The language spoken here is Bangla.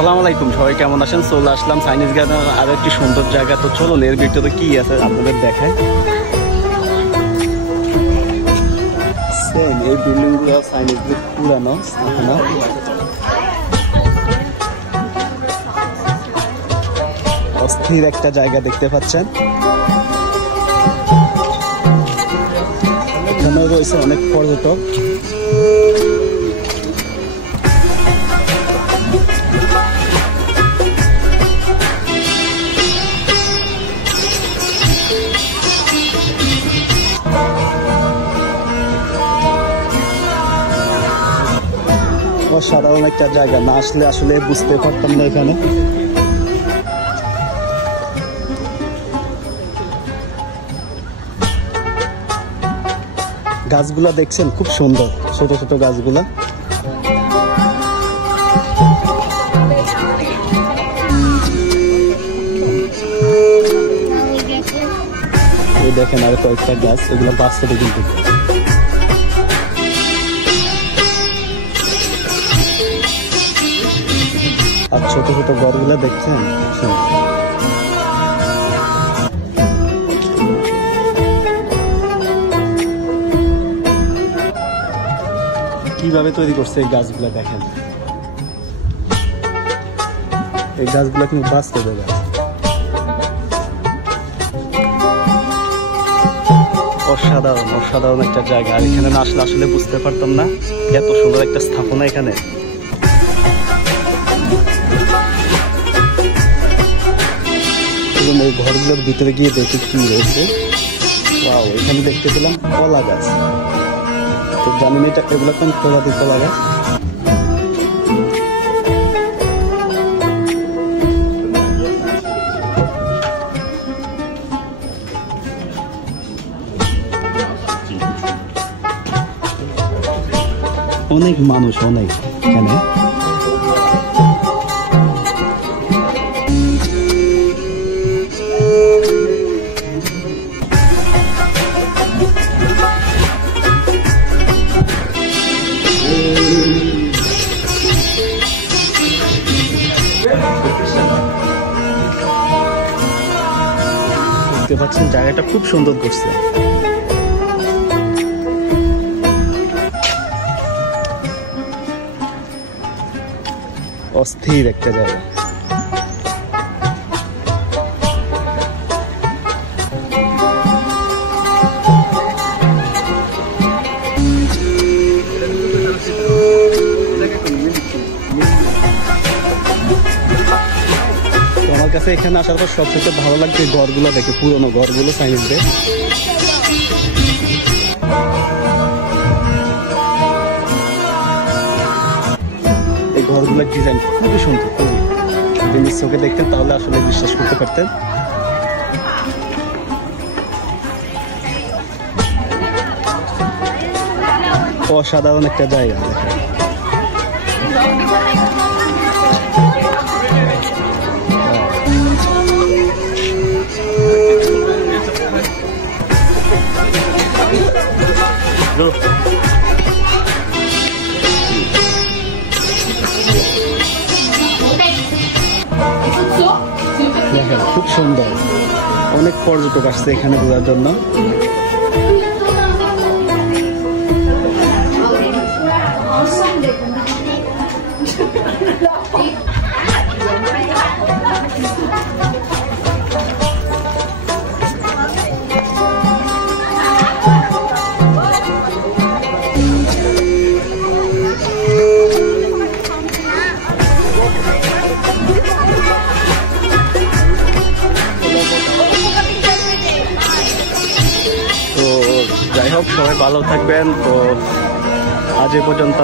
আসসালামু আলাইকুম, সবাই কেমন আছেন? চলে আসলাম চাইনিজ গার্ডেন, আরো একটি সুন্দর জায়গা। তো চলুন এর ভিতরে কি আছে আপনাদের দেখায়। এই বিল্ডিং গুলো চাইনিজদের পুরানো স্থাপনা। অস্থির একটা জায়গা দেখতে পাচ্ছেন। এখানে রয়েছে অনেক পর্যটক। অসাধারণ একটা জায়গা, না আসলে আসলে বুঝতে পারতাম না। এখানে গাছগুলা দেখছেন, খুব সুন্দর ছোট ছোট গাছগুলা। এই দেখেন আর কয়েকটা গাছ, এগুলো বাস্তবে কিন্তু আর ছোট ছোট ঘরগুলা দেখছেন কিভাবে তৈরি করছে এই গাছগুলা। দেখেন এই গাছগুলা কিন্তু বাস্তবে গাছ। অসাধারণ অসাধারণ একটা জায়গা। আর এখানে না আসলে আসলে বুঝতে পারতাম না এত সুন্দর একটা স্থাপনা এখানে। এই ঘরগুলোর ভিতরে গিয়ে দেখি কি রয়েছে। ওয়াও, এখানে দেখতে পেলাম কলা গাছ। তো জানি না এটা এগুলো কোন প্রজাতির কলা গাছ। অনেক মানুষ, অনেক এখানে। দেখতে পাচ্ছেন জায়গাটা খুব সুন্দর করছে। অস্থির একটা জায়গা। আমার কাছে এখানে আসার পর সবচেয়ে ভালো লাগছে ঘরগুলো দেখে, পুরোনো ঘরগুলো চাইনিজদের। এই ঘরগুলোর ডিজাইন খুবই সুন্দর, খুবই। যদি চোখে দেখতেন তাহলে আসলে বিশ্বাস করতে পারতেন। অসাধারণ একটা জায়গা। দেখেন খুব সুন্দর, অনেক পর্যটক আসছে এখানে ঘোরার জন্য। যাই হোক, সবাই ভালো থাকবেন। তো আজ এ পর্যন্ত।